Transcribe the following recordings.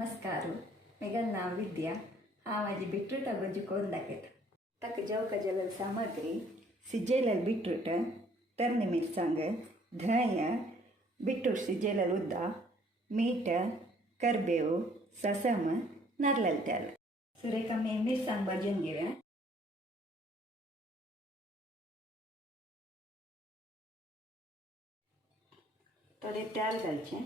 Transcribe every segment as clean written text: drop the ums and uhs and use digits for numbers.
नमस्कार, मेगन नाव विद्या। हाँ माझी बीट्रूट गोजी करून दाखयता। ताका जेवका जेवल सामग्री सिजेलेल बीट्रूट, तरणी मिरसांग, धंय, बीट्रूट सिजेलेल उद्दा, मीठ, करबेव, ससम, नारळाचं तेल। सुरेख आम्ही मिरसांग भाजून घेऊया। थोडे तेल घालचे।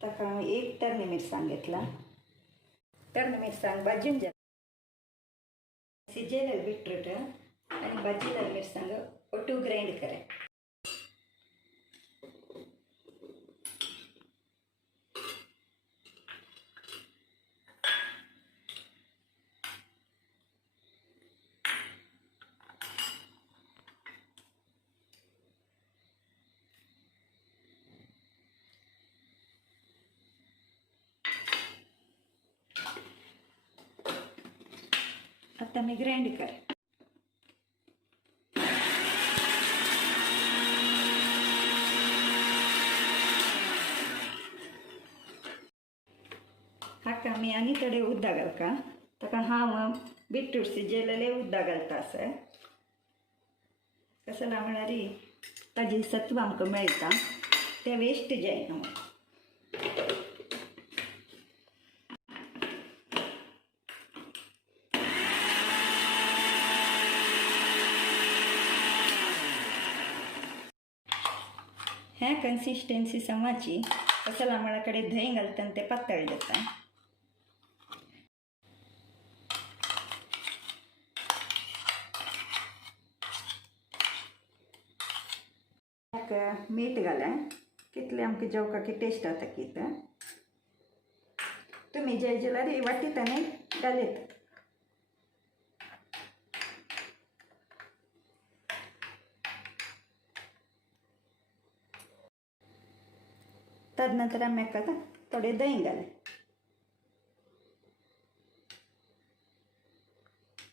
ताका एक तरणी मिरसांग घेतला। तरणी मिरसांग भाजून घ्या। सिजेलेल बीट्रूट आणि भाजिलेल मिरसांग ओटू ग्राइंड करा। आता मी ग्राइंड कर। हाका मी आणि थोडे उद्दा घालका। ताका हांव बीट्रूट सिजेलेले उद्दा घालता असं कसं म्हणल्यार ताजी सत्व आमकां मेळटा, ते वेस्ट जायना। ह्या कन्सिस्टन्सी समाची कसं आमच्याकडे दही घालताना ते पातळ जाता। मीठ घाला, कितले आमकां जेवकाची टेस्ट आता कित तुम्ही जे जाल्यार वाटीताने घालत। तदनंतर आम्ही थोडे दही घाले,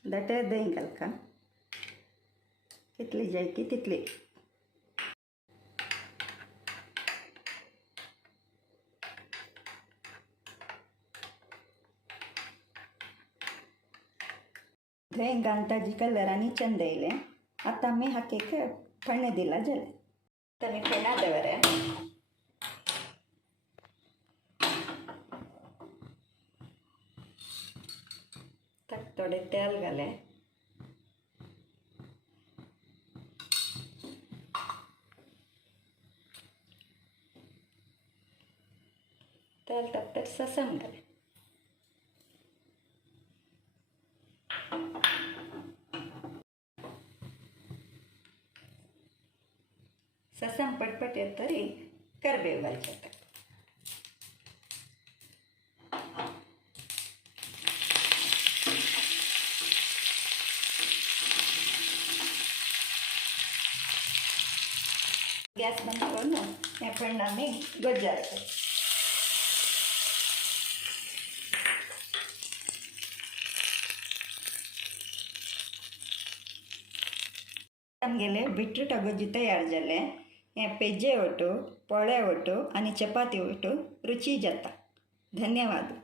दाटे दही घालका, कितली जाय की तितली। दही घालून ताजी कलरांनी चंद येयले। आता आम्ही हा केक फण्ण दिला जाले। आता मी फेणा दवरा। थोडे तेल घाले, तेल तापतर ससम घाले। ससम पटपट येत तरी करबेव घालचे। गॅस बंद करून या फण्ण आम्ही गोजायचं। आमगेले बीट्रूट गोजी तयार जाले। हे पेजे ओटो, पोळे ओटो आणि चपाती ओटो रुची जाता। धन्यवाद।